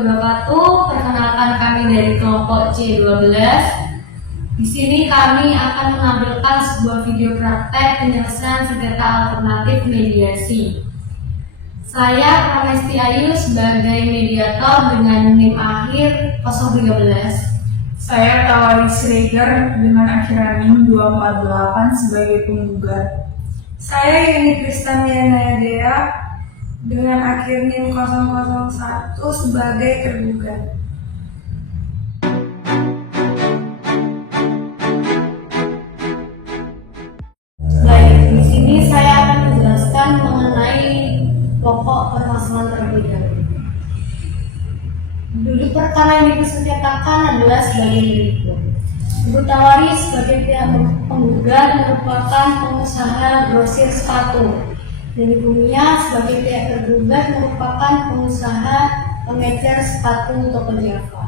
wabarakatuh. Perkenalkan kami dari kelompok C12. Di sini kami akan menampilkan sebuah video praktek penyelesaian sengketa alternatif mediasi. Saya Pramesti Ayu sebagai mediator dengan NIM akhir 013. Saya Tawari Siregar dengan akhir NIM 248 sebagai penggugat. Saya Yuni Kristamiana Dea dengan akhir NIM 001 sebagai tergugat. Baik, di sini saya akan menjelaskan mengenai pokok permasalahan terlebih dahulu. Duduk perkara yang disengketakan adalah sebagai berikut. Ibu Tawari sebagai pihak penggugat merupakan pengusaha grosir sepatu, dan Ibu Mia sebagai pihak tergugat merupakan pengusaha pengecer sepatu toko Java.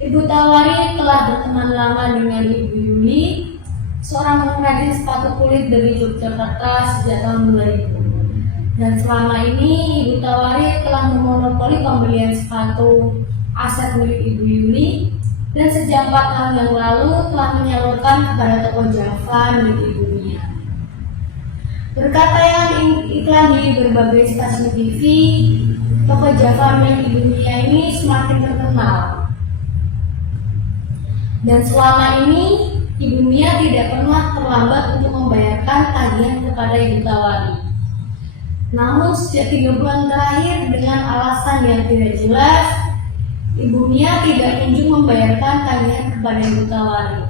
Ibu Tawari telah berteman lama dengan Ibu Yuli, seorang pengrajin sepatu kulit dari Yogyakarta sejak tahun 2000. Dan selama ini Ibu Tawari telah memonopoli pembelian sepatu aset milik Ibu Yuli, dan sejak 4 tahun yang lalu telah menyalurkan kepada toko Java milik Ibu Mia. Berkat tayangan iklan di berbagai stasiun TV, toko Java milik Ibu Mia ini semakin terkenal. Dan selama ini Ibu Mia tidak pernah terlambat untuk membayarkan tagihan kepada Ibu Tawari. Namun sejak 3 bulan terakhir dengan alasan yang tidak jelas, Ibu Mia tidak kunjung membayarkan tagihan kepada Ibu Tawari.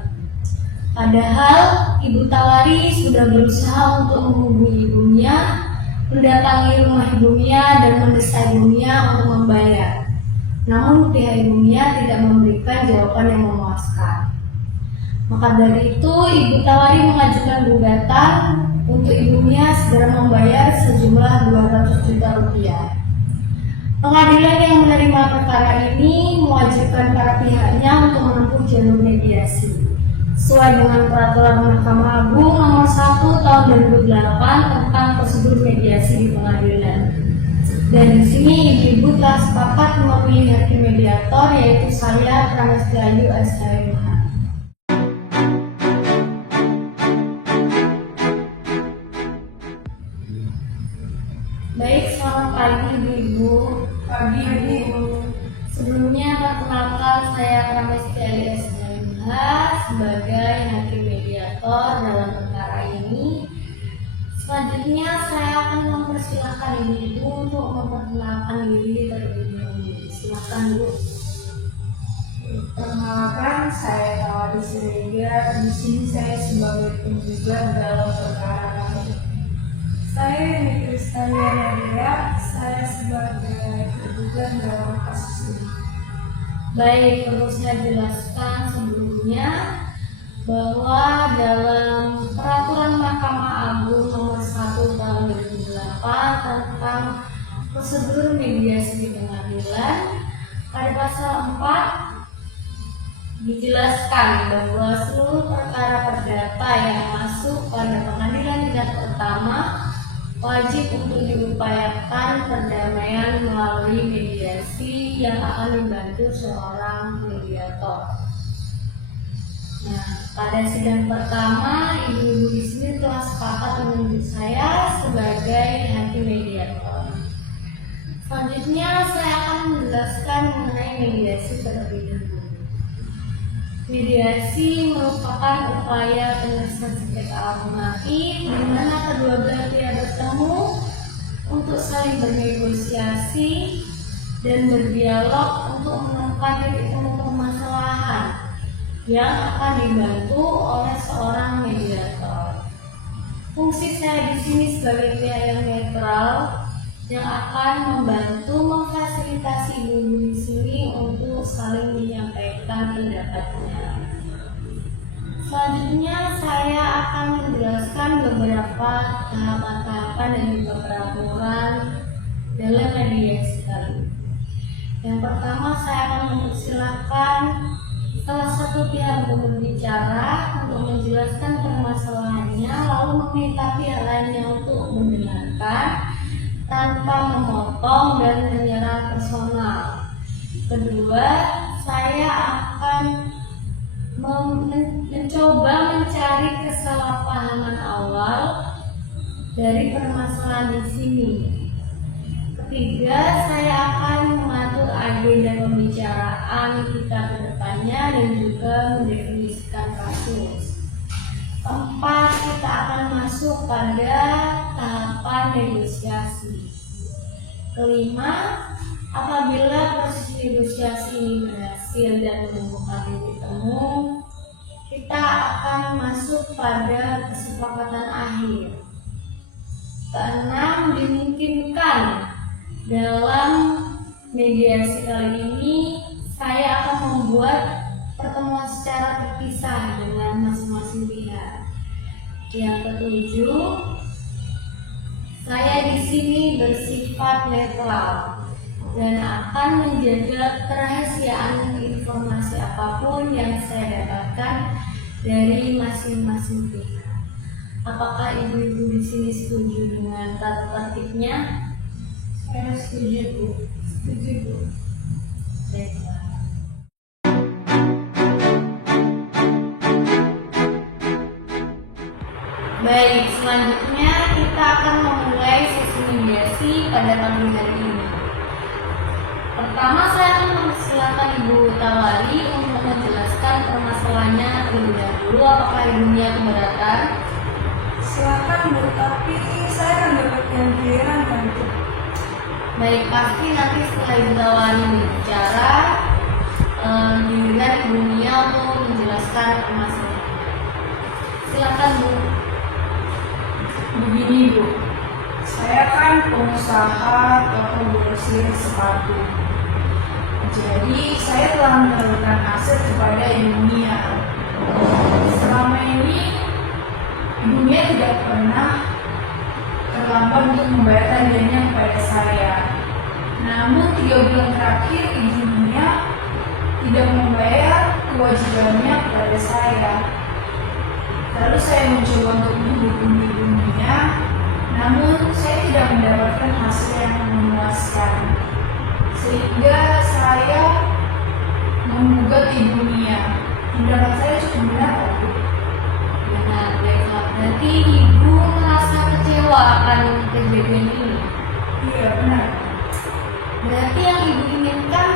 Padahal Ibu Tawari sudah berusaha untuk menghubungi Ibu Mia, mendatangi rumah Ibu Mia dan mendesak Ibu Mia untuk membayar. Namun pihak Ibu Mia tidak memberikan jawaban yang memuaskan. Maka dari itu Ibu Tawari mengajukan gugatan untuk Ibu Mia segera membayar sejumlah 200 juta rupiah. Pengadilan yang menerima perkara ini mewajibkan para pihaknya untuk menempuh jalur mediasi sesuai dengan peraturan Mahkamah Agung nomor 1 tahun 2008 tentang prosedur mediasi di pengadilan. Dan di sini ibu-ibu telah sepakat memilih hakim mediator, yaitu saya Pramesti Ayu SKMH. Baik, selamat pagi ibu-ibu. Pagi Ibu. Sebelumnya perkenalkan saya Pramesti Ayu SKMH sebagai hakim mediator dalam perkara ini. Selanjutnya saya akan mempersilahkan ibu-ibu untuk memperkenalkan diri terlebih dahulu. Silakan Bu. Perkenalkan, saya Tawari Siregar. Di sini saya sebagai penggugat dalam perkara kami. Saya Yuni Kristamiana Dea. Saya sebagai tergugat dalam kasus ini. Baik, perlu saya jelaskan sebelumnya bahwa dalam peraturan Mahkamah Agung nomor 1 tahun 2008 tentang prosedur mediasi di pengadilan, pada pasal 4 dijelaskan bahwa seluruh perkara perdata yang masuk pada pengadilan tingkat pertama wajib untuk diupayakan perdamaian melalui mediasi yang akan dibantu seorang mediator. Nah, pada sidang pertama, ibu-ibu di sini telah sepakat menunjuk saya sebagai hakim mediator. Selanjutnya, saya akan menjelaskan mengenai mediasi terlebih dahulu. Mediasi merupakan upaya penyelesaian sengketa alternatif di mana kedua belah pihak bertemu untuk saling bernegosiasi dan berdialog untuk menemukan titik temu permasalahan yang akan dibantu oleh seorang mediator. Fungsi saya di sini sebagai pihak yang netral yang akan membantu memfasilitasi ibu di sini untuk saling menyampaikan pendapatnya. Selanjutnya saya akan menjelaskan beberapa tahapan-tahapan dan juga peraturan dalam mediasi kali. Yang pertama, saya akan mempersilahkan salah satu pihak untuk berbicara untuk menjelaskan permasalahannya, lalu meminta pihak lainnya untuk mendengarkan tanpa memotong dan menyerang personal. Kedua, saya akan mencoba mencari kesalahpahaman awal dari permasalahan di sini. Ketiga, saya akan mengatur agenda pembicaraan kita ke depannya dan juga mendefinisikan kasus. Keempat, kita akan masuk pada tahapan negosiasi. Kelima, apabila proses negosiasi ini berhasil dan menemukan titik temu, kita akan masuk pada kesepakatan akhir. Keenam, dimungkinkan dalam mediasi kali ini saya akan membuat pertemuan secara terpisah dengan masing-masing pihak. Yang ketujuh, saya di sini bersifat netral dan akan menjaga kerahasiaan informasi apapun yang saya dapatkan dari masing-masing pihak. Apakah ibu-ibu di sini setuju dengan tata tertibnya? Saya setuju, Bu. Setuju, Bu. Baiklah. Baik, selanjutnya kita akan memulai sesi mediasi pada pagi hari ini. Pertama, saya akan mempersilakan Ibu Tawari untuk menjelaskan permasalahannya terlebih dahulu. Apakah ibunya keberatan? Silakan, Bu, tapi saya akan dapat yang giliran kan, Bu. Baik, pasti nanti setelah Ibu Tawari berbicara, giliran ibunya untuk menjelaskan permasalahan. Silakan, Bu. Begini Bu, saya kan pengusaha toko grosir sepatu. Jadi saya telah menyalurkan aset kepada Ibu Mia. Selama ini Ibu Mia tidak pernah terlambat untuk membayar tagihannya kepada saya. Namun 3 bulan terakhir Ibu Mia tidak membayar kewajibannya kepada saya. Lalu saya mencoba untuk menghubungi Ibu Mia, namun saya tidak mendapatkan hasil yang memuaskan. Sehingga saya menggugat Ibu Mia. Tindakan saya cukup benar, Bu. Benar, baiklah. Berarti Ibu merasa kecewa akan kejadian ini. Iya, benar. Berarti yang Ibu inginkan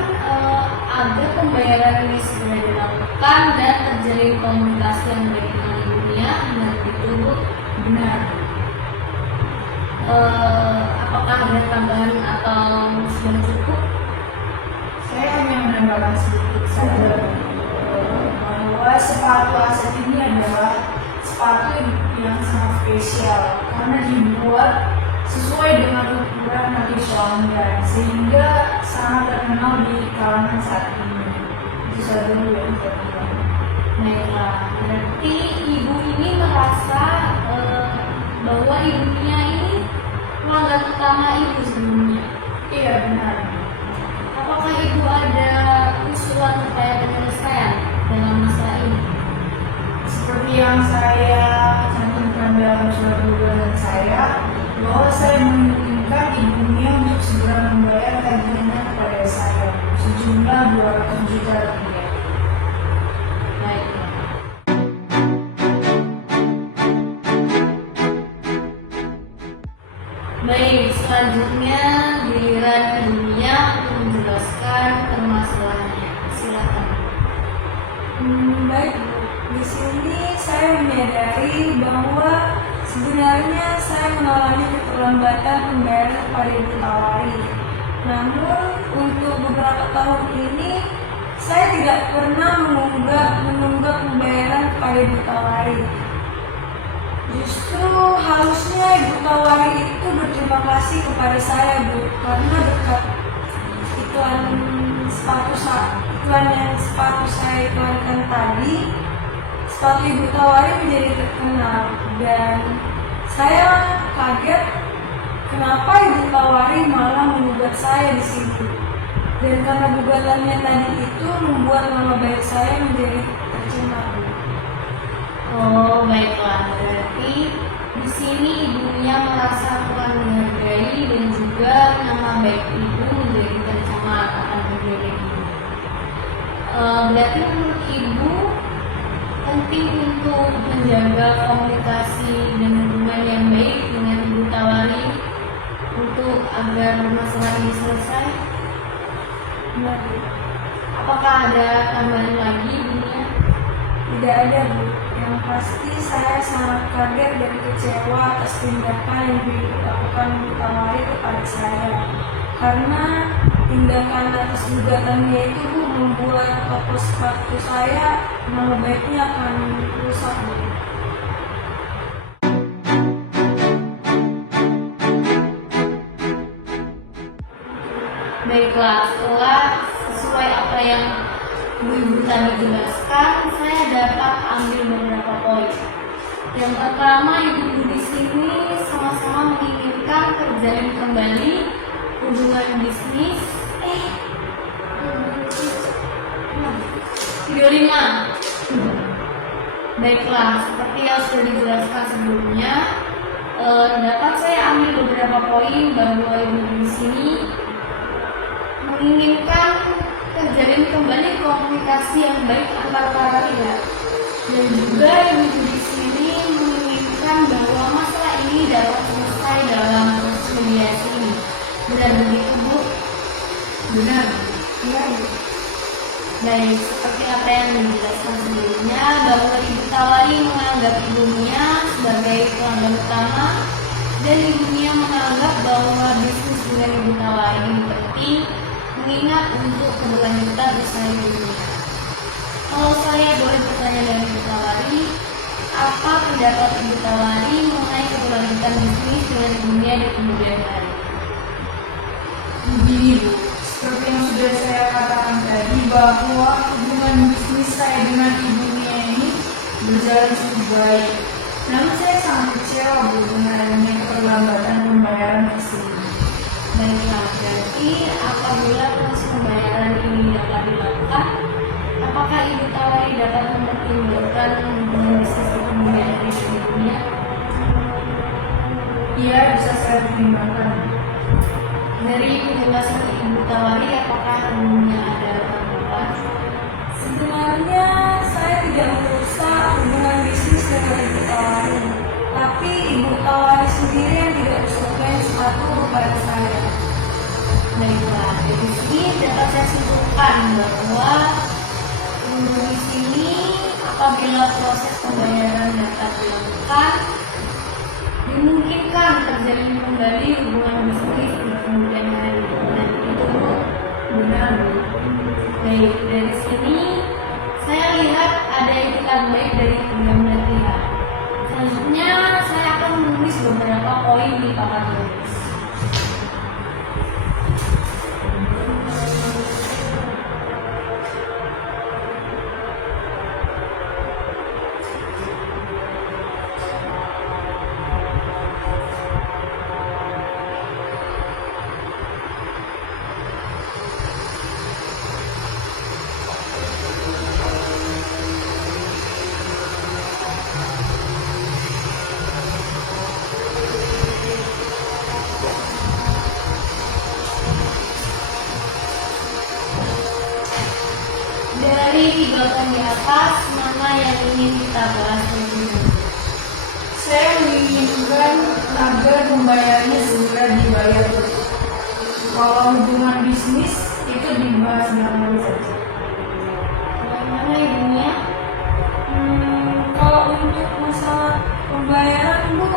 agar pembayaran ini segera dilakukan dan terjalin komunikasi yang baik dengan ibunya. Benar itu, Bu? Benar. Apakah ada tambahan atau sudah cukup? Saya hanya menambahkan sedikit saja bahwa sepatu aset ini adalah sepatu yang sangat spesial karena dibuat sesuai dengan ukuran Nabi Pelanggan sehingga sangat terkenal di kalangan saat ini. Itu saja dulu yang saya bilang. Baiklah, berarti ibu ini merasa bahwa ibunya ini pelanggan utama ibu sebelumnya. Iya, benar. Apakah ibu ada usulan supaya penyelesaian dalam masalah ini? Seperti yang saya cantumkan dalam surat gugatan saya, bahwa saya menginginkan ibunya untuk segera membayar tagihannya kepada saya sejumlah 200 juta rupiah. Baiklah. Baik, selanjutnya giliran ibunya untuk menjelaskan permasalahannya. Silakan. Baik, Bu. Di sini saya menyadari bahwa sebenarnya saya mengalami keterlambatan pembayaran kepada Ibu Tawari. Namun untuk beberapa tahun ini saya tidak pernah menunggak pembayaran kepada Ibu Tawari. Justru harusnya Ibu Tawari itu berterima kasih kepada saya, Bu, karena dekat iklan yang sepatu saya iklankan tadi, sepatu Ibu Tawari menjadi terkenal dan saya kaget kenapa Ibu Tawari malah menggugat saya di situ. Dan karena gugatannya tadi itu membuat nama baik saya menjadi tercemar. Oh, baiklah. Berarti di sini ibunya merasa kurang dihargai dan juga nama baik ibu menjadi tercemar akan kejadian ini. Berarti menurut Ibu penting untuk menjaga komunikasi dan hubungan yang baik dengan Ibu Tawari untuk agar masalah ini selesai. Benar, Bu. Apakah ada tambahan lagi, Bunia? Tidak ada, Bu. Yang pasti saya sangat kaget dan kecewa atas tindakan yang dilakukan Bu Tawari kepada saya. Karena tindakan atas gugatannya itu, Bu, membuat toko sepatu saya nama baiknya akan rusak, Bu. Baiklah, setelah sesuai apa yang Ibu tadi jelaskan, saya dapat ambil beberapa poin. Yang pertama, Ibu di sini sama-sama menginginkan terjalin kembali hubungan bisnis. Video 5. Baiklah, seperti yang sudah dijelaskan sebelumnya, dapat saya ambil beberapa poin bahwa Ibu di sini menginginkan terjalin kembali komunikasi yang baik antar para pihak, dan juga Ibu di sini menginginkan bahwa masalah ini dapat selesai dalam proses mediasi ini. Benar begitu, Bu? Benar. Iya, Bu. Baik, seperti apa yang dijelaskan sebelumnya, bahwa Ibu Tawari menganggap ibunya sebagai pelanggan utama, dan ibunya menganggap bahwa bisnis dengan Ibu Tawari ini penting, mengingat untuk keberlanjutan usaha ibunya. Kalau saya boleh bertanya dari Ibu Tawari, apa pendapat Ibu Tawari mengenai keberlanjutan bisnis dengan ibunya di kemudian hari? Begini, Bu, seperti yang sudah saya katakan tadi, bahwa hubungan bisnis saya dengan ibunya ini berjalan cukup baik. Namun saya sangat kecewa, Bu, dengan adanya keterlambatan pembayaran tersebut. Baiklah, berarti apabila proses pembayaran ini dapat dilakukan, apakah Ibu Tawari dapat mempertimbangkan hubungan bisnis di kemudian hari berikutnya? Iya, bisa saya pertimbangkan. Dari penjelasan Ibu Tawari, apakah umumnya ada tanggapan? Sebenarnya saya tidak merusak hubungan bisnis dengan Ibu Tawari, tapi Ibu Tawari sendiri yang tidak menyukai sepatu kepada saya. Baiklah, dari sini dapat saya simpulkan bahwa di sini apabila proses pembayaran dapat dilakukan, dimungkinkan terjalin kembali hubungan bisnis di kemudian hari. Dan itu benar, Bu. Baik, dari sini saya lihat ada etikat baik dari kedua belah pihak. Selanjutnya saya akan menulis beberapa poin di papan tulis. Dari tiga poin di atas, mana yang ingin kita bahas lebih lanjut? Saya menginginkan agar pembayarannya segera dibayar. Kalau hubungan bisnis itu dibahas belakangan saja. Bagaimana ibunya? Kalau untuk masalah pembayaran, Bu,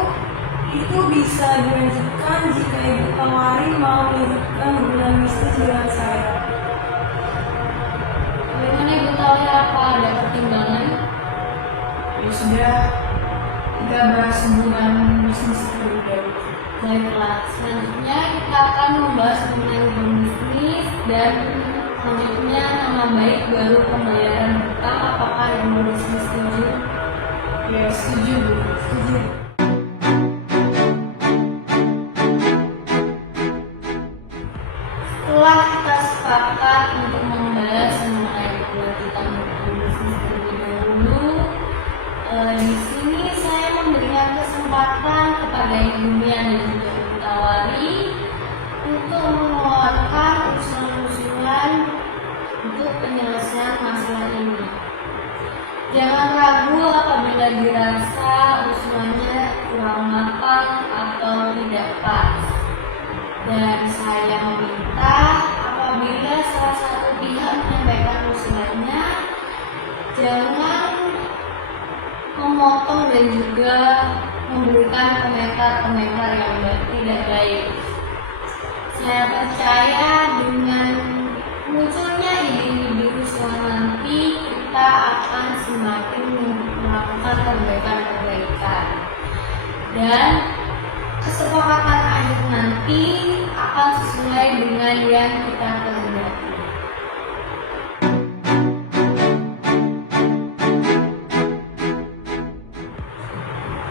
itu bisa dilanjutkan jika Ibu Tawari mau melanjutkan hubungan bisnis dengan saya. Bagaimana Ibu Tawari, apa ada pertimbangan? Ya sudah, kita bahas hubungan bisnis terlebih dahulu. Baiklah, selanjutnya kita akan membahas mengenai hubungan bisnis dan selanjutnya nama baik baru pembayaran hutang. Apakah Ibu bisnis setuju? Ya setuju, Bu. Setuju. Setelah kita sepakat untuk membahas mengenai kelanjutan hubungan bisnis terlebih dahulu, di sini saya memberikan kesempatan kepada ibunya dan juga Ibu Tawari untuk mengeluarkan usulan-usulan untuk penyelesaian masalah Jangan ragu apabila dirasa usulannya kurang matang atau tidak pas. Dan saya meminta apabila salah satu pihak menyampaikan usulannya, jangan memotong dan juga memberikan komentar-komentar yang tidak baik. Saya percaya dengan munculnya ide-ide usulan nanti, kita akan semakin melakukan perbaikan-perbaikan. Dan kesepakatan akhir nanti akan sesuai dengan yang kita kehendaki.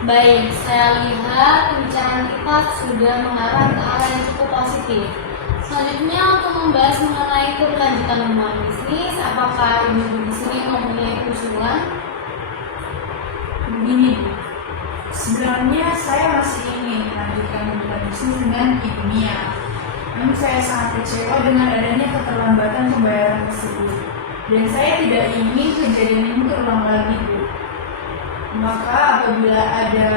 Baik, saya lihat pembicaraan kita sudah mengarah ke arah yang cukup positif. Selanjutnya untuk membahas mengenai keberlanjutan hubungan bisnis, apakah ibu di sini mempunyai usulan? Begini Bu, sebenarnya saya masih ingin melanjutkan hubungan bisnis dengan Ibu Mia. Namun saya sangat kecewa dengan adanya keterlambatan pembayaran tersebut. Dan saya tidak ingin kejadian ini terulang lagi Bu. Maka apabila ada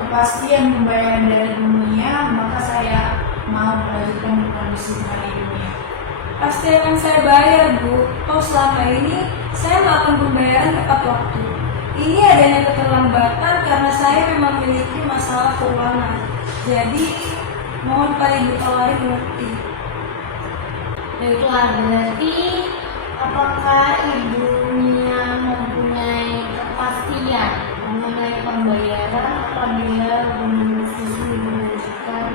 kepastian pembayaran dari Ibu Mia, maka saya mau melanjutkan hubungan bisnis dengan Ibu Mia. Pasti akan saya bayar, Bu. Kalau selama ini saya melakukan pembayaran tepat waktu. Ini adanya keterlambatan karena saya memang memiliki masalah keuangan. Jadi, mohon pada Ibu Tawari mengerti. Baiklah, berarti apakah Ibu Mia mempunyai kepastian mengenai pembayaran apabila hubungan bisnis ini dilanjutkan?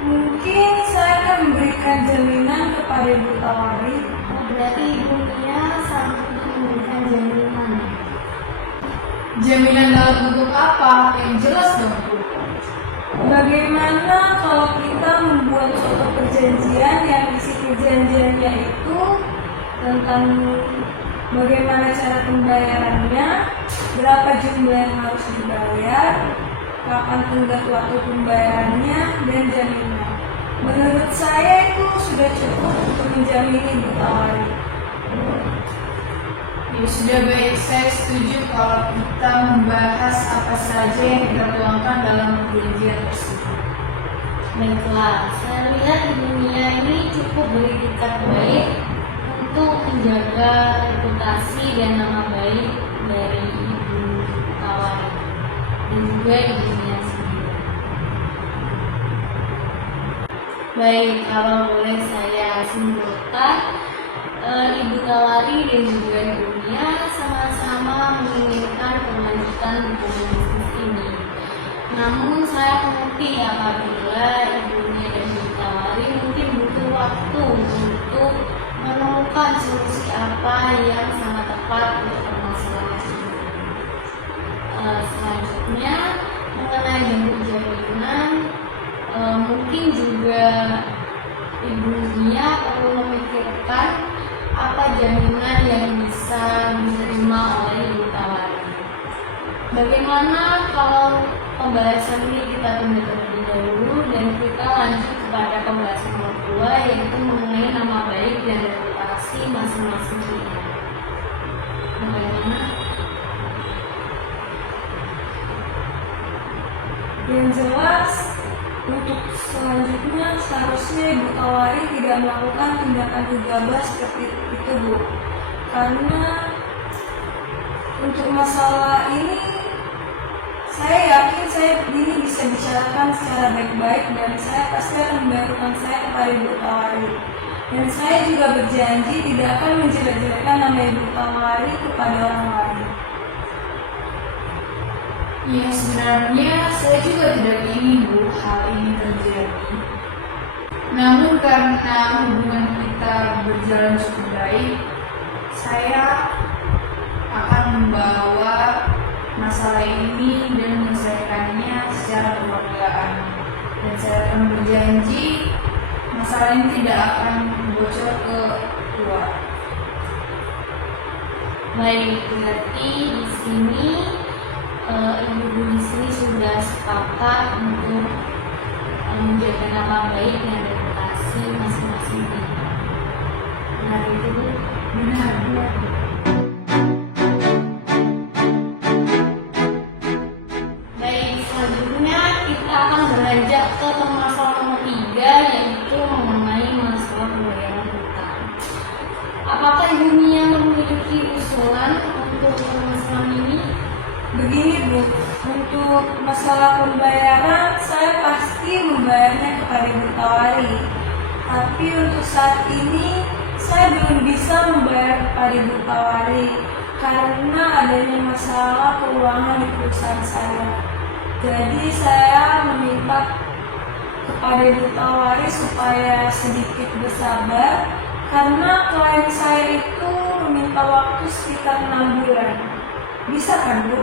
Mungkin saya akan memberikan jaminan kepada Ibu Tawari. Berarti Ibu Mia sanggup untuk memberikan jaminan. Jaminan dalam bentuk apa? Yang jelas dong Bu. Bagaimana kalau kita membuat suatu perjanjian yang isi perjanjiannya itu tentang bagaimana cara pembayarannya, berapa jumlah yang harus dibayar, kapan tenggat waktu pembayarannya, dan jaminan. Menurut saya itu sudah cukup untuk menjamin Ibu Tawari. Ya sudah baik, saya setuju kalau kita membahas apa saja yang kita tuangkan dalam perjanjian tersebut. Baiklah, saya lihat Ibu Mia ini cukup beritikat baik untuk menjaga reputasi dan nama baik dari Ibu Tawari dan juga Ibu Mia sendiri. Baik, kalau boleh saya simpulkan, Ibu Tawari dan juga Ibu Mia sama-sama menginginkan kelanjutan hubungan bisnis ini. Namun saya mengerti apabila Ibu Mia dan Ibu Tawari mungkin butuh waktu untuk menemukan solusi apa yang sangat tepat untuk permasalahan ini. Selanjutnya mengenai bentuk jaminan, mungkin juga Ibu Mia perlu memikirkan apa jaminan yang bisa diterima oleh Ibu Tawari. Bagaimana kalau pembahasan ini kita tunda terlebih dahulu dan kita lanjut kepada pembahasan nomor 2, yaitu mengenai nama baik dan reputasi masing-masing pihak. Bagaimana? Yang jelas, untuk selanjutnya seharusnya Ibu Tawari tidak melakukan tindakan gegabah seperti itu, Bu. Karena untuk masalah ini, saya yakin ini bisa bicarakan secara baik-baik dan saya pasti akan membantukan saya kepada Ibu Tawari. Dan saya juga berjanji tidak akan menjelek-jelekkan nama Ibu Tawari kepada orang lain. Ya sebenarnya saya juga tidak ingin Bu hal ini terjadi. Namun karena hubungan kita berjalan cukup baik, saya akan membawa masalah ini dan menyelesaikannya secara kekeluargaan. Dan saya akan berjanji masalah ini tidak akan bocor ke luar. Baik, berarti di sini ibu-ibu di sini sudah sepakat untuk menjaga nama baik dan reputasi masing-masing pihak. Benar itu, Bu? Benar, Bu. Ibu Mia memiliki usulan untuk masalah ini? Begini Bu, untuk masalah pembayaran saya pasti membayarnya kepada Ibu Tawari. Tapi untuk saat ini saya belum bisa membayar kepada Ibu Tawari karena adanya masalah keuangan di perusahaan saya. Jadi saya meminta kepada Ibu Tawari supaya sedikit bersabar karena klien saya itu meminta waktu sekitar 6 bulan. Bisa kan Bu?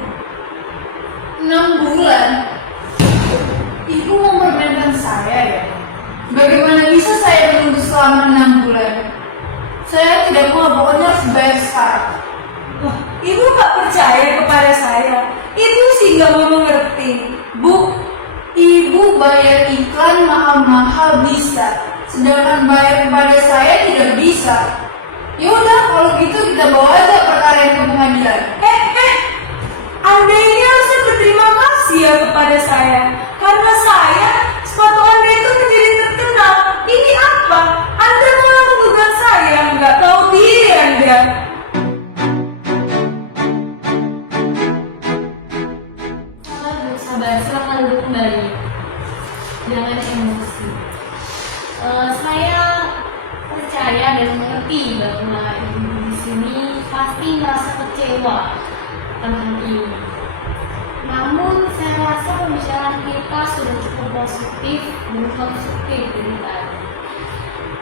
6 bulan? Ibu mempermainkan saya ya? Bagaimana bisa saya menunggu selama 6 bulan? Saya tidak mau, pokoknya harus bayar sekarang. Wah, Ibu gak percaya kepada saya? Ibu sih gak mau mengerti. Bu, Ibu bayar iklan mahal-mahal bisa, sedangkan bayar kepada saya tidak bisa. Yaudah, kalau gitu kita bawa aja perkara ini ke pengadilan. Anda ini harusnya berterima kasih ya kepada saya. Karena saya, sepatu Anda itu menjadi terkenal. Ini apa? Anda malah menggugat saya. Nggak tahu diri Anda. Sabar, silakan duduk kembali. Jangan emosi. Saya percaya dan mengerti bahwa ibu di sini pasti merasa kecewa tentang ini. Namun saya rasa pembicaraan kita sudah cukup positif dan konstruktif dari tadi.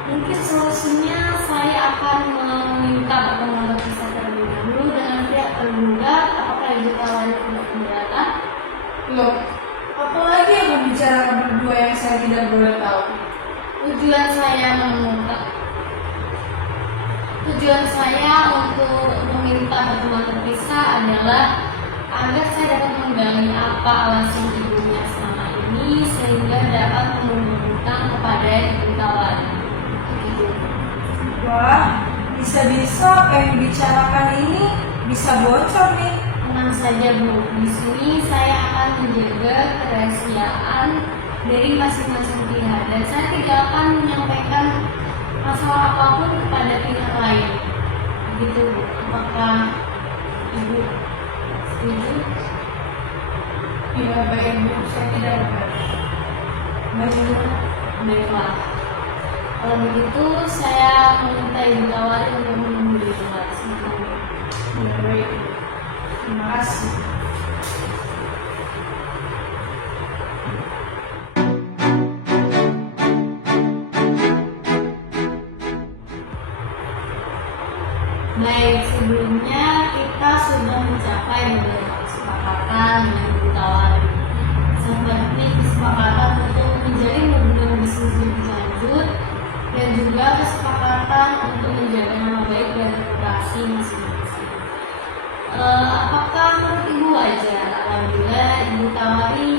Mungkin solusinya saya akan meminta pertemuan terpisah terlebih dahulu dengan pihak tergugat. Apakah Ibu Tawari tidak keberatan? Loh, apalagi yang membicarakan berdua yang saya tidak boleh tahu? Tujuan saya untuk meminta pertemuan terpisah adalah agar saya dapat menggali apa alasan ibunya selama ini sehingga dapat memenuhi hutang kepada Ibu Tawari. Begitu. Wah, bisa-bisa apa yang dibicarakan ini bisa bocor nih. Tenang saja Bu, di sini saya akan menjaga kerahasiaan dari masing-masing pihak dan saya tidak akan menyampaikan masalah apapun kepada pihak lain. Begitu Bu, apakah Ibu setuju? Iya, baik Bu, saya tidak Baiklah. Baiklah. Kalau begitu saya meminta Ibu Tawari untuk menunggu di luar. Silakan Bu. Ya, baik. Terima kasih. Baik, sebelumnya kita sudah mencapai beberapa kesepakatan dengan Ibu Tawari. Seperti kesepakatan untuk menjalin hubungan bisnis lebih lanjut dan juga kesepakatan untuk menjaga nama baik dan reputasi masing-masing. Apakah menurut Ibu wajar apabila Ibu Tawari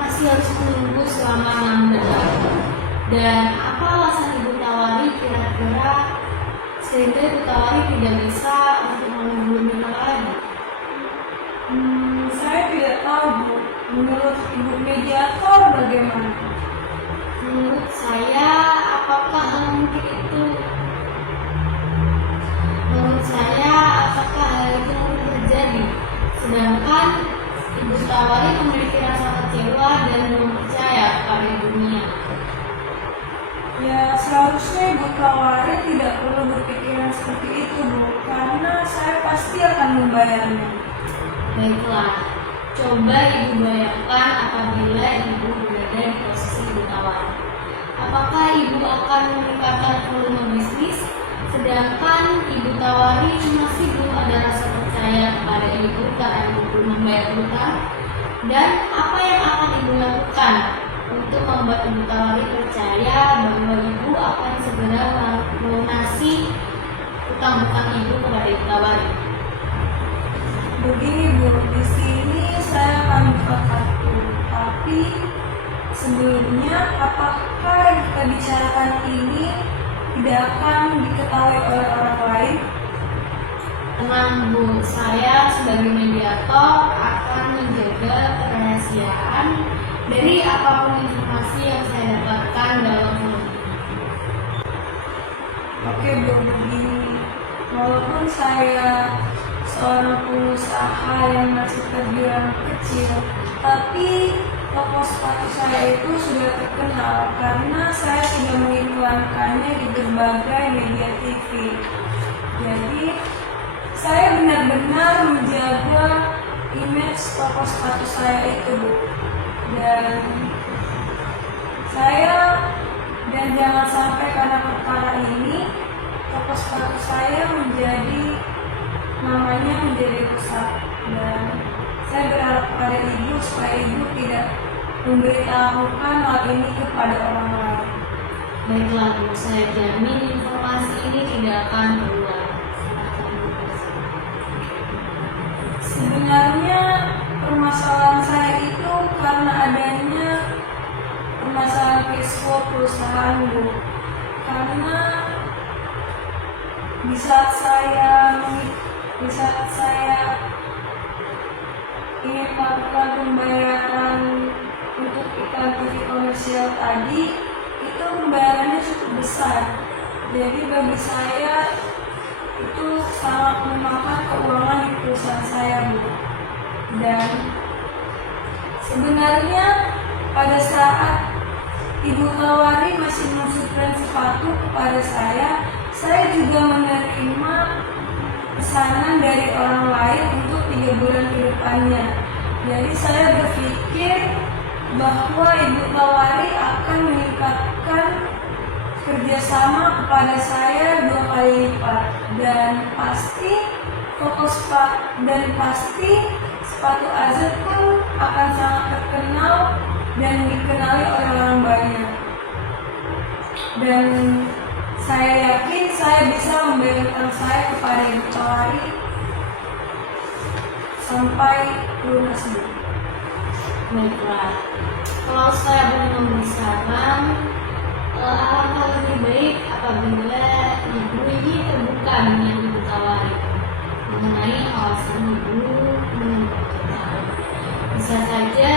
masih harus menunggu selama 6 bulan? Dan apa alasan Ibu Tawari kira-kira sehingga Ibu Tawari tidak bisa untuk menghubungi lagi? Saya tidak tahu Bu. Menurut Ibu mediator bagaimana? Menurut saya, apakah hal mungkin itu? Menurut saya, apakah hal itu mungkin terjadi? Sedangkan Ibu Tawari memiliki rasa kecewa dan belum percaya pada ibunya. Ya, seharusnya Ibu Tawari tidak perlu berpikiran seperti itu Bu. Karena saya pasti akan membayarnya. Baiklah, coba Ibu bayangkan apabila Ibu berada di posisi Ibu Tawari. Apakah Ibu akan meningkatkan volume bisnis, sedangkan Ibu Tawari masih belum ada rasa percaya kepada Ibu karena Ibu belum membayar hutang? Dan apa yang akan Ibu lakukan untuk membuat Ibu Tawari percaya bahwa Ibu akan segera melunasi hutang-hutang Ibu kepada Ibu Tawari? Begini Bu, di sini saya akan buka kartu. Tapi sebelumnya, apakah yang kita bicarakan ini tidak akan diketahui oleh orang lain? Tenang Bu, saya sebagai mediator akan menjaga kerahasiaan dari apapun informasi yang saya dapatkan dalam forum ini. Oke Bu, begini. walaupun saya seorang pengusaha yang masih terbilang kecil, tapi toko sepatu saya itu sudah terkenal karena saya sudah mengiklankannya di berbagai media TV. Jadi saya benar-benar menjaga image toko sepatu saya itu, Bu. Dan jangan sampai karena perkara ini toko sepatu saya namanya menjadi rusak. Dan saya berharap pada Ibu supaya Ibu tidak memberitahukan hal ini kepada orang lain. Baiklah Bu, saya jamin informasi ini tidak akan keluar. Sebenarnya permasalahan saya itu karena adanya permasalahan cash flow perusahaan, Bu. Karena di saat saya ingin melakukan pembayaran untuk iklan TV komersial tadi, itu pembayarannya cukup besar. Jadi bagi saya itu sangat memakan keuangan di perusahaan saya, Bu. Dan sebenarnya pada saat Ibu Tawari masih mensupply sepatu kepada saya juga menerima pesanan dari orang lain untuk 3 bulan ke depannya. Jadi saya berpikir bahwa Ibu Tawari akan meningkatkan kerjasama kepada saya 2 kali lipat, dan pasti sepatu AZ pun akan sangat terkenal dan dikenali oleh orang banyak. Dan saya yakin saya bisa membayar utang saya kepada Ibu Tawari sampai lunas, Bu. Baiklah, kalau saya boleh memberi saran, alangkah lebih baik apabila Ibu ini terbuka dengan Ibu Tawari mengenai alasan Ibu menuntut utang. Bisa saja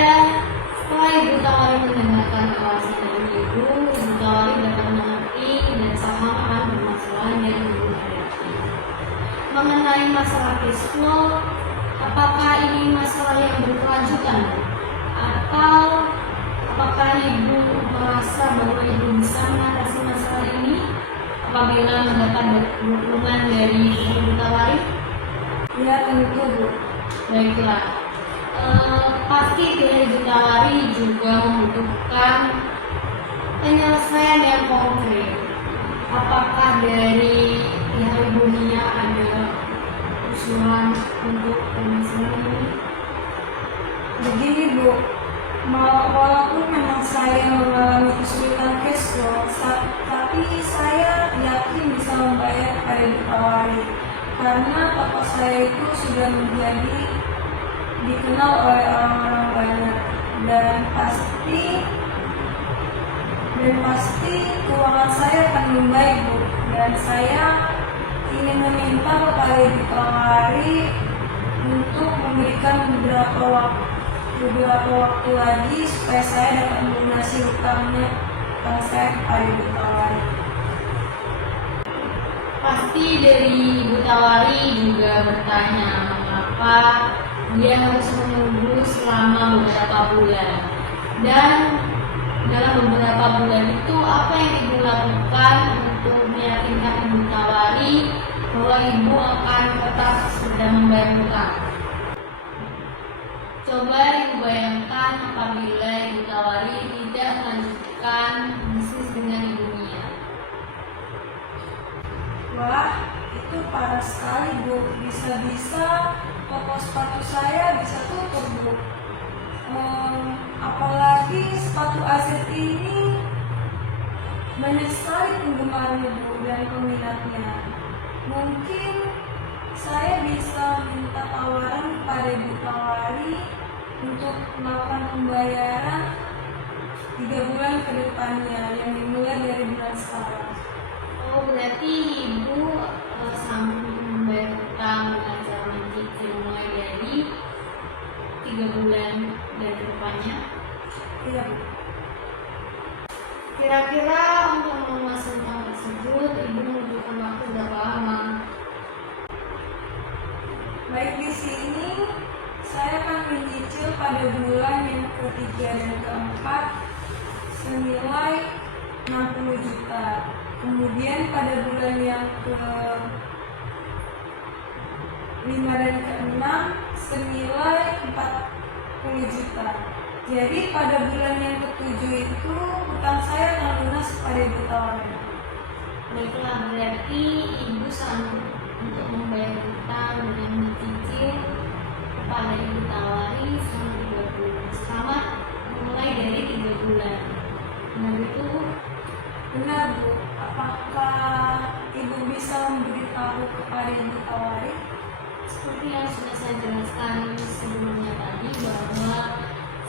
setelah Ibu Tawari mendengarkan alasan dari Ibu Tawari dapat mengerti dan paham akan permasalahan yang Ibu hadapi. Mengenai masalah cash flow, apakah ini masalah yang berkelanjutan, atau apakah Ibu merasa bahwa Ibu bisa mengatasi masalah ini apabila mendapat dukungan dari Ibu Tawari? Ya, tentu, Bu. Baiklah, pasti pihak Ibu Tawari juga membutuhkan penyelesaian yang konkret. Apakah dari pihak Ibu Nia ada usulan untuk penyelesaian ini? Begini, Bu, walaupun memang saya mengalami kesulitan cash flow, tapi saya yakin bisa membayar kepada Ibu Tawari karena toko saya itu sudah menjadi dikenal oleh orang-orang banyak, dan pasti keuangan saya akan membaik, Bu. Dan saya ingin meminta kepada Ibu Tawari untuk memberikan beberapa waktu lagi supaya saya dapat melunasi utang saya kepada Ibu Tawari. Pasti dari Ibu Tawari juga bertanya mengapa dia harus menunggu selama beberapa bulan, dan dalam beberapa bulan itu apa yang Ibu lakukan untuk meyakinkan Ibu Tawari bahwa Ibu akan tetap sedang membayar utang? Coba Ibu bayangkan apabila Ibu Tawari tidak melanjutkan bisnis dengan Ibu Nia. Wah, itu parah sekali, Bu. Bisa-bisa toko sepatu saya bisa tutup, Bu. Apalagi sepatu AZ ini banyak sekali penggemarnya, Bu, dan peminatnya. Mungkin saya bisa minta tawaran kepada Ibu Tawari untuk melakukan pembayaran 3 bulan ke depannya yang dimulai dari bulan sekarang. Oh, berarti Ibu sanggup membayar utang dengan cara mencicil mulai dari 3 bulan dan ke depannya? Iya, Bu. Kira-kira untuk melunasi utang tersebut Ibu membutuhkan waktu berapa lama? pada bulan yang ketiga dan keempat senilai 60 juta. Kemudian pada bulan yang ke-5 dan ke-6 senilai 40 juta. Jadi pada bulan yang ke-7 itu utang saya akan lunas pada Ibu Tawari. Baiklah, berarti ibu sanggup untuk membayar utang dengan mencicil kepada Ibu Tawari selama 3 bulan. Selamat mulai dari 3 bulan. Benar itu? Benar, Bu. Apakah Ibu bisa memberitahu kepada Ibu Tawari? Seperti yang sudah saya jelaskan sebelumnya tadi, bahwa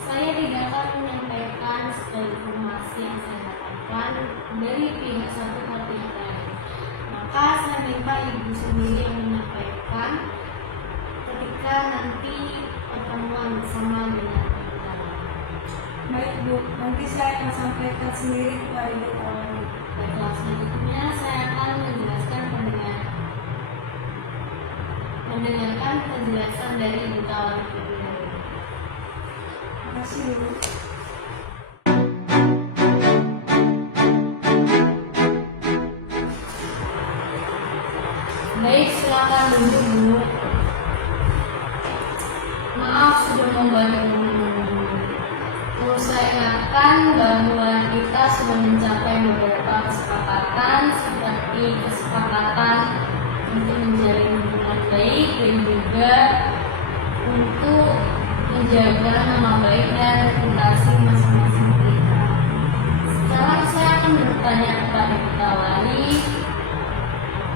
saya tidak akan menyampaikan segala informasi yang saya dapatkan dari pihak satu ke pihak lain. Maka saya minta ibu sendiri yang menyampaikan ketika nanti pertemuan bersama dengan Ibu Tawari. Baik, Bu. Nanti saya akan sampaikan sendiri kepada Ibu Tawari. Baiklah, selanjutnya saya akan mendengarkan penjelasan dari Ibu Tawari terlebih dahulu. Terima kasih, Bu. Baik, silakan duduk dulu. Maaf sudah membantu. Perlu saya ingatkan bahwa kita sudah mencapai beberapa kesepakatan seperti kesepakatan untuk menjalin hubungan baik dan juga untuk menjaga nama baik dan reputasi masing-masing kita. Sekarang saya akan bertanya kepada Ibu Tawari,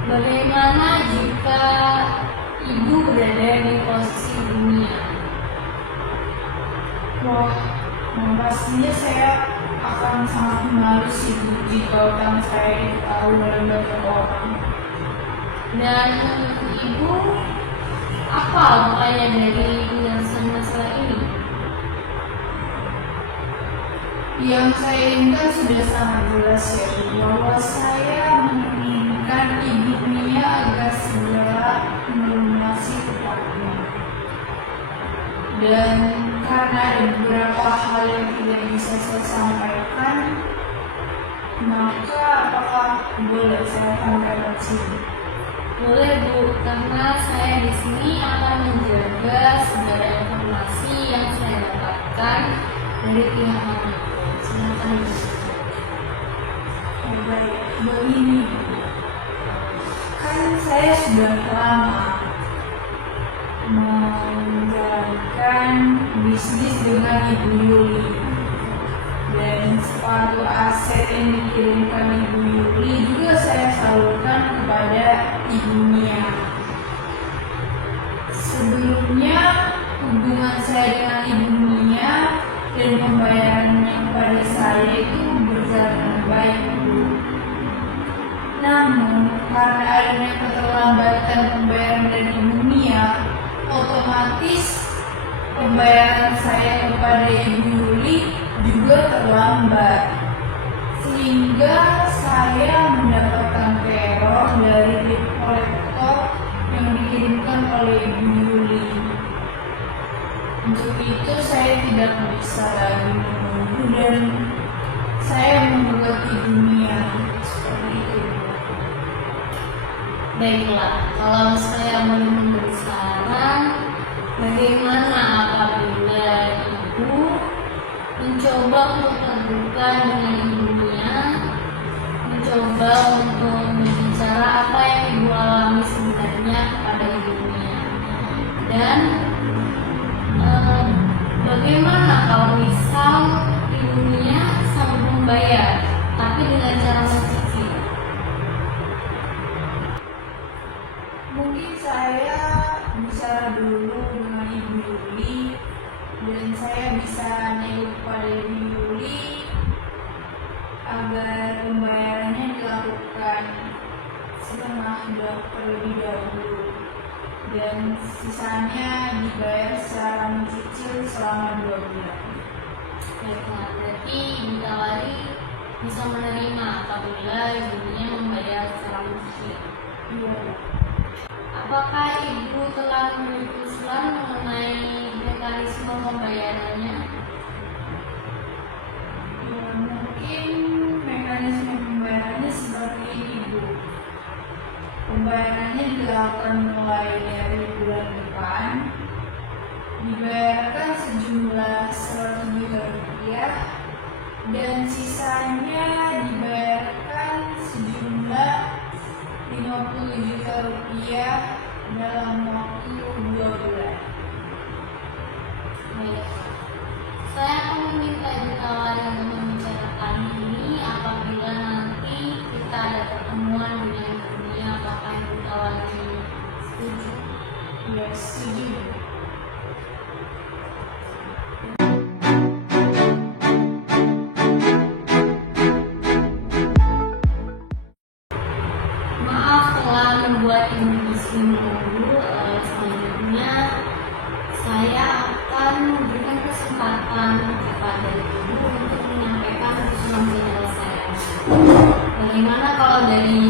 bagaimana jika ibu berada di posisi dunia? Wah, pastinya saya akan sangat malu sih Bu, jika utang saya diketahui oleh banyak orang. Dan menurut ibu, apa upaya dari penyelesaian masalah ini? Yang saya inginkan sudah sangat jelas ya Bu, bahwa saya menginginkan Ibu Mia agar segera melunasi utangnya. Dan karena ada beberapa hal yang tidak bisa saya sampaikan, maka apakah boleh saya sampaikan sini? Boleh Bu, karena saya di sini akan menjaga segala informasi yang saya dapatkan dari pihak manapun. Silakan Bu. Baik, begini Bu. Kan saya sudah lama menjalankan bisnis dengan Ibu Yuli, dan separuh aset yang dikirimkan Ibu Yuli juga saya salurkan kepada Ibu Mia. Sebelumnya hubungan saya dengan Ibu Mia dan pembayarannya kepada saya itu berjalan dengan baik Bu. Namun karena adanya keterlambatan pembayaran dari Ibu Mia, otomatis pembayaran saya kepada Ibu Yuli juga terlambat, sehingga saya mendapatkan teror dari debt collector yang dikirimkan oleh Ibu Yuli. Untuk itu saya tidak bisa lagi menunggu dan saya membuat Ibu Mia seperti itu. Baiklah, kalau saya boleh memberi saran, bagaimana apabila ibu mencoba untuk terbuka dengan ibunya, mencoba untuk berbicara apa yang ibu alami sebenarnya kepada ibunya, dan bagaimana kalau misal ibunya sanggup membayar, tapi dengan cara mencicil? Mungkin saya bicara dulu dengan Ibu Yuli dan saya bisa nego kepada Ibu Yuli agar pembayarannya dilakukan setengah terlebih dahulu dan sisanya dibayar secara mencicil selama 2 bulan. Baiklah, berarti Ibu Tawari bisa menerima apabila ibunya membayar secara mencicil. Iya. Apakah ibu telah memberi usulan mengenai data mekanisme pembayarannya? Ya, mungkin mekanisme pembayarannya seperti ini, Bu. Pembayarannya dilakukan mulai dari bulan depan, dibayarkan sejumlah 100 juta rupiah, dan sisanya dibayarkan sejumlah 50 juta rupiah dalam waktu 2 bulan. Baik. Saya akan meminta Ibu Tawari untuk membicarakan ini apabila nanti kita ada pertemuan dengan dunia. Apakah Ibu Tawari setuju? Ya, setuju. Maaf telah membuat Ibu Bisri menunggu. Selanjutnya saya akan memberikan kesempatan kepada Ibu untuk menyampaikan usulan penyelesaian. Bagaimana kalau dari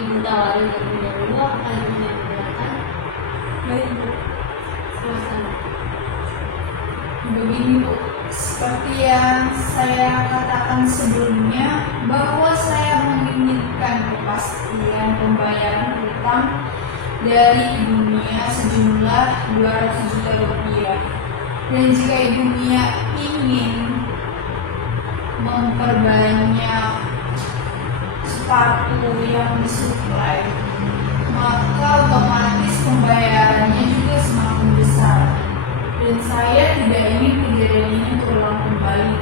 Ibu Tawari terlebih dahulu? Apakah Ibu mempersilakan? Baik, Bu. Silakan. Begini, Bu, seperti yang saya katakan sebelumnya, bahwa saya menginginkan kepastian pembayaran utang dari Ibu Mia sejumlah 200 juta rupiah. Dan jika Ibu Mia ingin memperbanyak sepatu yang disuplai, maka otomatis pembayarannya juga semakin besar. Dan saya tidak ingin kejadian ini terulang kembali.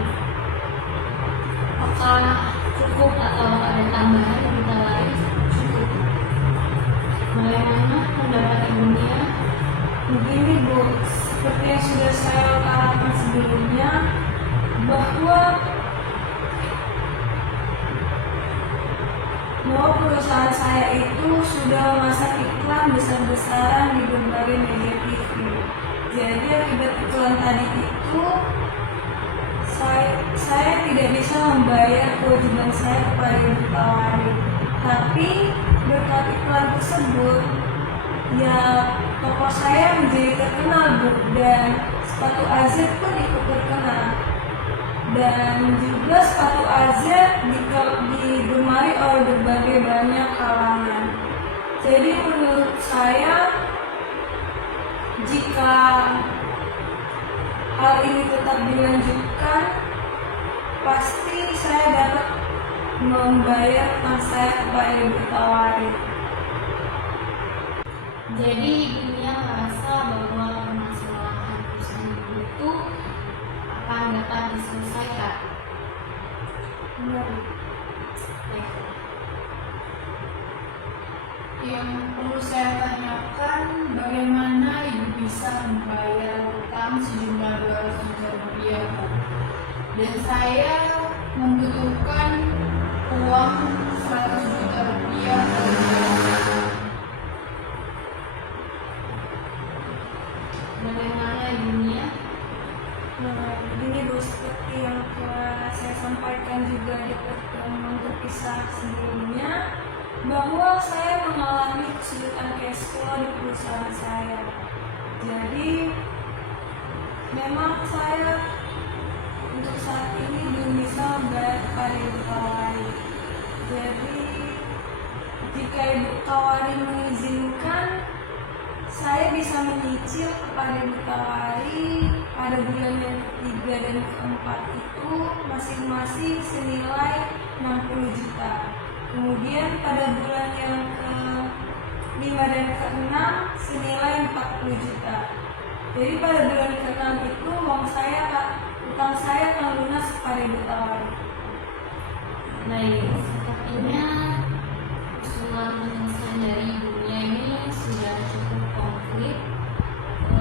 Apakah cukup atau ada tambahan Ibu Tawari? Cukup. Bagaimana pendapat Ibu Mia? Begini, Bu, seperti yang sudah saya utarakan sebelumnya, bahwa perusahaan saya itu sudah memasang iklan besar-besaran di berbagai media TV. Jadi akibat iklan tadi itu saya tidak bisa membayar kewajiban saya kepada Ibu Tawari. Tapi berkat iklan tersebut, ya toko saya menjadi terkenal, Bu, dan sepatu AZ pun ikut terkenal. Dan juga sepatu AZ digemari oleh berbagai banyak kalangan. Jadi menurut saya, jika hal ini tetap dilanjutkan, pasti saya dapat membayar utang saya kepada Ibu Tawari. Jadi Ibu Mia merasa bahwa permasalahan perusahaan Ibu itu akan dapat diselesaikan. Benar. Baik. Yang perlu saya tanyakan, bagaimana Ibu bisa membayar utang sejumlah 200 juta rupiah, Bu? Dan saya membutuhkan uang 100 juta rupiah per bulan. Bagaimana Ibu Mia? Nah, ini Bu, seperti yang telah saya sampaikan juga di pertemuan terpisah sebelumnya, bahwa saya mengalami kesulitan cash flow di perusahaan saya. Jadi memang saya untuk saat ini belum bisa membayar kepada Ibu Tawari. Jadi jika Ibu Tawari mengizinkan, saya bisa menyicil kepada Ibu Tawari pada bulan yang ketiga dan keempat itu masing-masing senilai 60 juta. Kemudian pada bulan yang ke-5 dan ke-6 senilai 40 juta. Jadi pada bulan ke-6 itu utang saya akan lunas kepada Ibu Tawari. Baik, sepertinya usulan penyelesaian dari Ibu Mia ini sudah cukup konkret.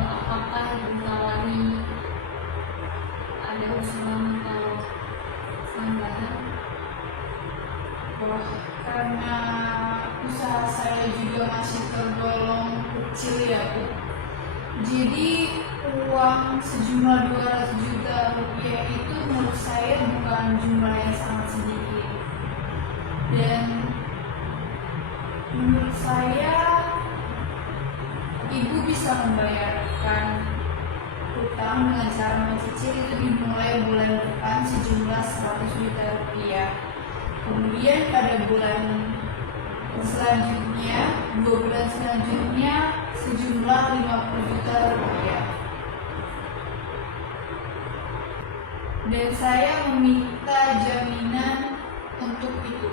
Apakah Ibu Tawari ada usulan atau tambahan? Karena usaha saya juga masih tergolong kecil, ya, Bu. Jadi uang sejumlah 200 juta rupiah itu menurut saya bukan jumlah yang sangat sedikit. Dan menurut saya Ibu bisa membayarkan utang dengan cara mencicil itu dimulai bulan depan sejumlah 100 juta rupiah. Kemudian pada bulan selanjutnya, 2 bulan selanjutnya sejumlah 50 juta rupiah. Dan saya meminta jaminan untuk itu.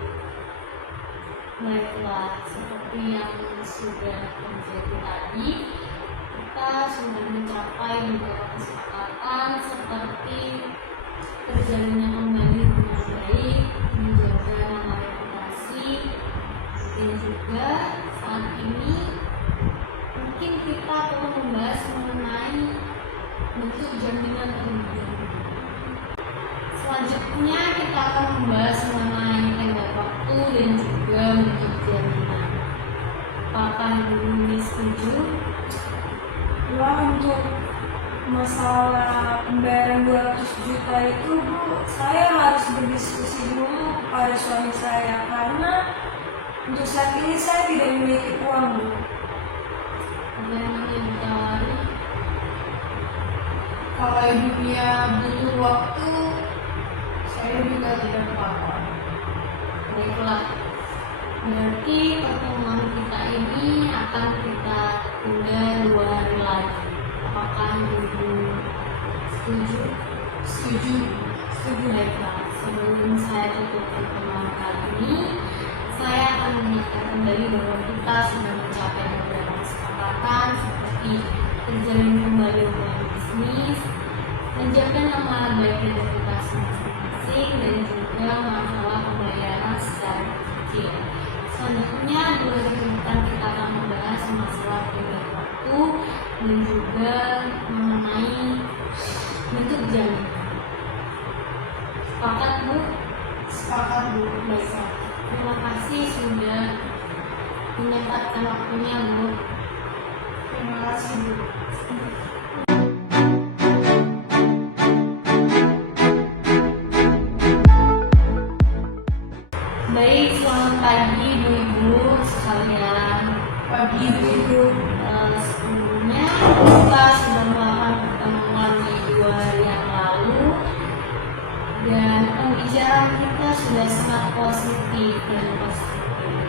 Baiklah, seperti yang sudah terjadi tadi, kita sudah mencapai beberapa kesepakatan seperti terjalinnya kembali dengan baik, menjaga nama reputasi, dan juga saat ini mungkin kita perlu membahas mengenai bentuk jaminan kerugian. Selanjutnya kita akan membahas mengenai tenggat waktu dan juga bentuk jaminan. Apakah Ibu Bumi setuju? Ya, untuk masalah pembayaran 200 juta itu, Bu, saya harus berdiskusi dulu kepada suami saya karena untuk saat ini saya tidak memiliki uang, Bu. Bagaimana Ibu Tawari? Kalau ibunya butuh waktu, saya juga tidak apa-apa. Baiklah, berarti pertemuan kita ini akan kita tunda 2 hari lagi. Apakah Ibu setuju? Setuju. Setuju. Baiklah, sebelum saya tutup pertemuan kali ini, saya akan mengingatkan kembali bahwa kita sudah mencapai beberapa kesepakatan seperti terjalin kembali hubungan bisnis, menjaga nama baik dan reputasi masing-masing, dan juga masalah pembayaran secara kecil. Selanjutnya, 2 hari ke depan kita akan membahas masalah tenggat waktu dan juga mengenai bentuk jaminan. Sepakat, Bu? Sepakat, Bu. Baiklah. Terima kasih sudah menyempatkan waktunya, Bu. Terima kasih, Bu. Baik, selamat pagi Ibu-Ibu sekalian. Pagi, Bu. Sebelumnya kita sudah melakukan pertemuan di 2 hari yang lalu dan pembicaraan kita sudah sangat positif dan konstruktif.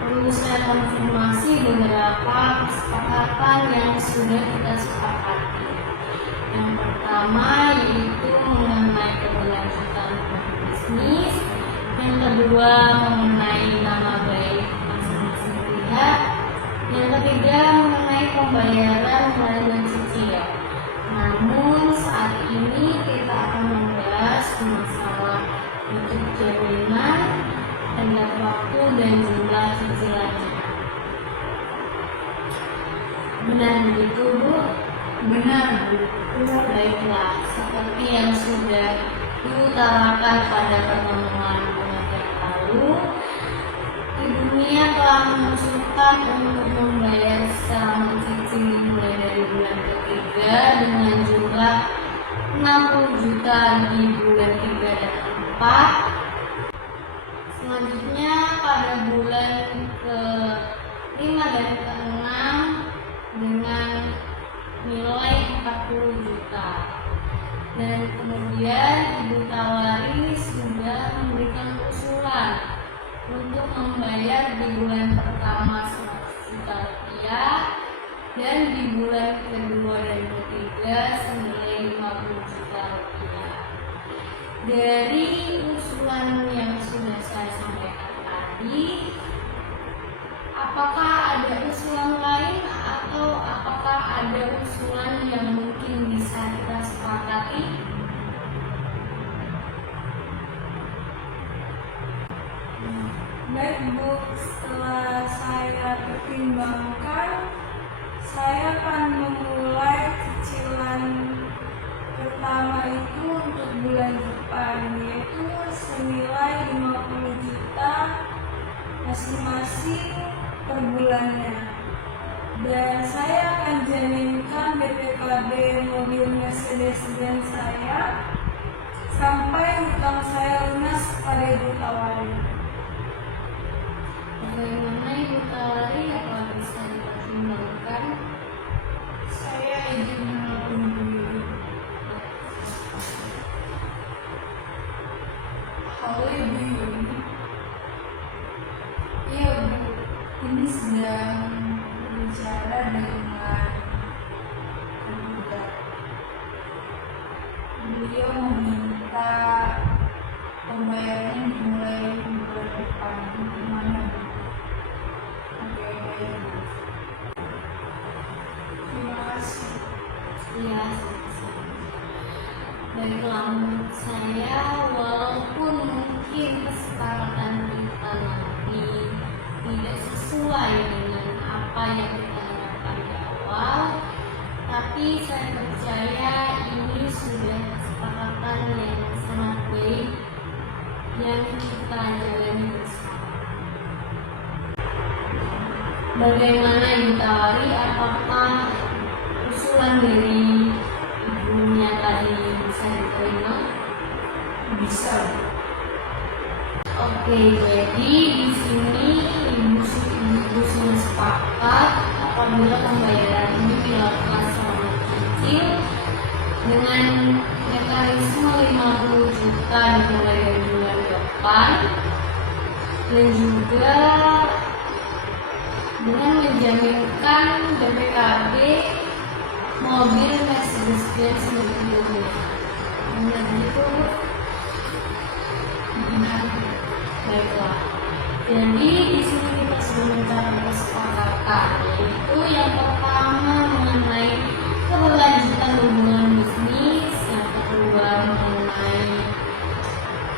Perlu saya konfirmasi beberapa kesepakatan yang sudah kita sepakati. Yang pertama yaitu mengenai keberlanjutan bisnis, yang kedua mengenai nama baik masing-masing pihak, yang ketiga mengenai pembayaran melalui cicil. Namun saat ini kita akan membahas masalah bentuk jaminan, tenggat waktu dan jumlah cicilannya. Benar begitu, Bu? Benar, Bu. Baiklah, seperti yang sudah diutarakan pada pertemuan yang lalu, Ibu Mia telah mengusulkan untuk membayar secara mencicil mulai dari bulan ketiga dengan jumlah 60 juta di bulan 3 dan 4. Selanjutnya pada bulan ke-5 dan ke-6 dengan nilai 40 juta. Dan kemudian Ibu Tawari sudah memberikan usulan untuk membayar di bulan pertama 100 juta rupiah dan di bulan kedua dan ketiga senilai 50 juta rupiah. Dari usulan yang sudah saya sampaikan tadi, apakah ada usulan lain atau apakah ada usulan yang mungkin bisa kita sepakati? Baik, Bu, setelah saya pertimbangkan, saya akan memulai cicilan pertama itu untuk bulan depan, yaitu senilai 50 juta masing-masing per bulannya. Dan saya akan jaminkan BPKB mobil Mercedes-Benz saya sampai hutang saya lunas kepada Ibu Tawari. Bagaimana Ibu Tawari, apa bisa dipertimbangkan? Saya izin menelpon dulu. Ya, baiklah, menurut saya walaupun mungkin kesepakatan kita nanti tidak sesuai dengan apa yang kita harapkan di awal, tapi saya percaya ini sudah kesepakatan yang sangat baik yang kita jalani bersama. Bagaimana Ibu Tawari, apakah usulan dari ibunya tadi bisa diterima? Bisa. Oke, jadi di sini ibu sudah sepakat apabila pembayaran ini dilakukan selama cicil dengan mekanisme 50 juta dimulai dari bulan depan, dan juga dengan menjaminkan BPKB mobil Mercedes-Benz milik ibunya. Benar gitu, Bu? Benar. Baiklah. Jadi di sini kita sudah mencapai kesepakatan, yaitu yang pertama mengenai keberlanjutan hubungan bisnis, yang kedua mengenai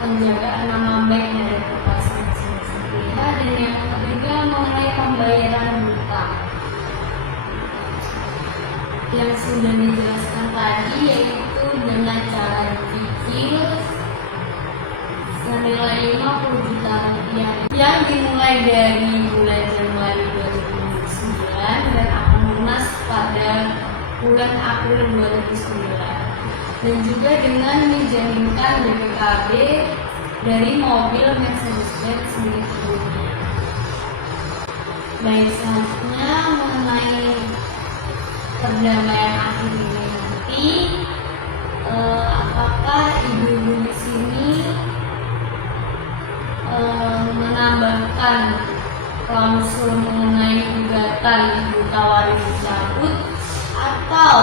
penjagaan nama baik dari masing-masing pihak, dan yang ketiga mengenai pembayaran hutang. Yang sudah dijelaskan tadi yaitu dengan cara cicil senilai 50 juta rupiah yang dimulai dari bulan Januari 2009 dan akan lunas pada bulan April 2009, dan juga dengan menjaminkan BPKB dari mobil Mercedes-Benz milik ibunya. Baik, selanjutnya mengenai perdamaian akhir ini nanti, apakah ibu-ibu di sini menambahkan klausul mengenai gugatan Ibu Tawari dicabut, atau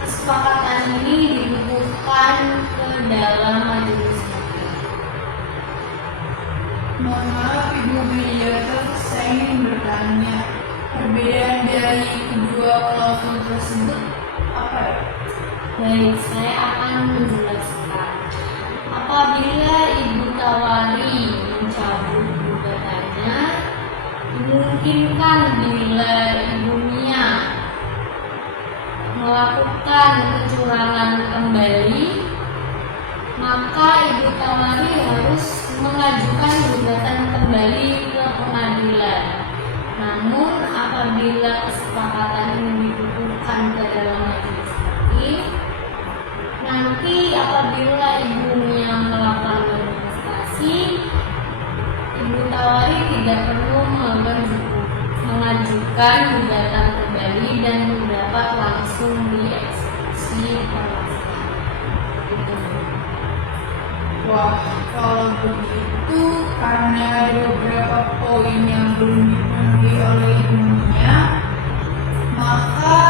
kesepakatan ini dibukukan ke dalam majelis hakim? Mohon maaf Ibu Mediator, saya ingin bertanya, perbedaan dari kedua klausul tersebut apa ya? Baik, saya akan menjelaskan. Apabila Ibu Tawari mencabut gugatannya, dimungkinkan bila ibunya melakukan kecurangan kembali, maka Ibu Tawari harus mengajukan gugatan kembali ke pengadilan. Namun apabila kesepakatan ini dibukukan ke dalam majelis hakim, nanti apabila ibunya melakukan manifestasi, Ibu Tawari tidak perlu mengajukan gugatan kembali dan dapat langsung dieksekusi permasalahan. Wah, kalau begitu karena ada beberapa poin yang belum dipenuhi oleh ibunya, maka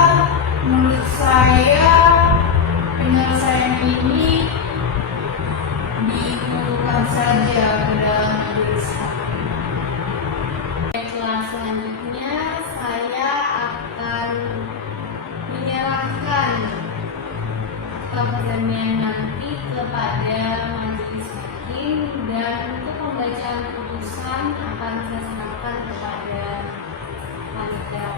menurut saya penyelesaian ini dibutuhkan saja ke dalam majelis hakim. Baiklah, selanjutnya saya akan menyerahkan perdamaian nanti kepada majelis hakim, dan untuk pembacaan putusan akan saya serahkan kepada panitia.